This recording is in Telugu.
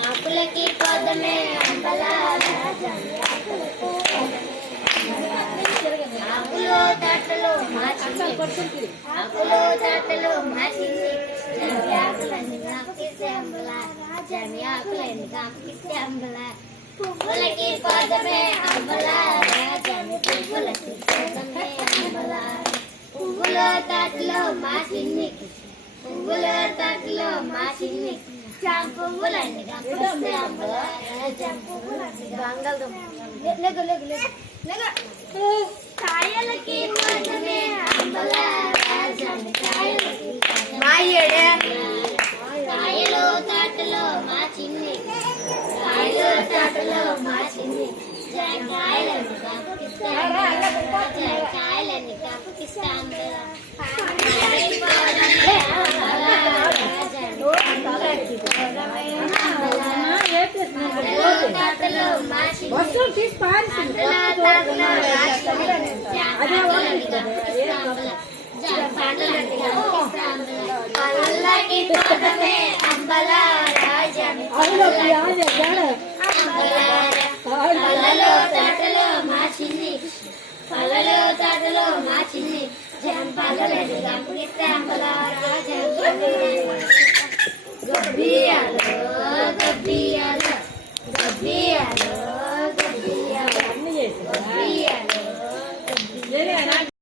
ఆకులకి పదమే ఆకులో తట్టలో మార్చింది ఆకులన్నీ కాపిస్తే అంబలా జమి ఆకులన్నీ కాపిస్తే అంబలా పువ్వులకి పదమే అంబలా జమి పువ్వులకి పదమే అంబలా పువ్వులో తట్టలో మార్చింది పువ్వులన్నీ కాపిస్తే అంబలా కాయలకి పదమే అంబలా కాయలో తాటలో మార్చింది కాయలన్నీ కాపుకిస్తాం పళ్ళలో తాటలో మార్చింది జంపాలని గంపిస్తే అంబలా రాజ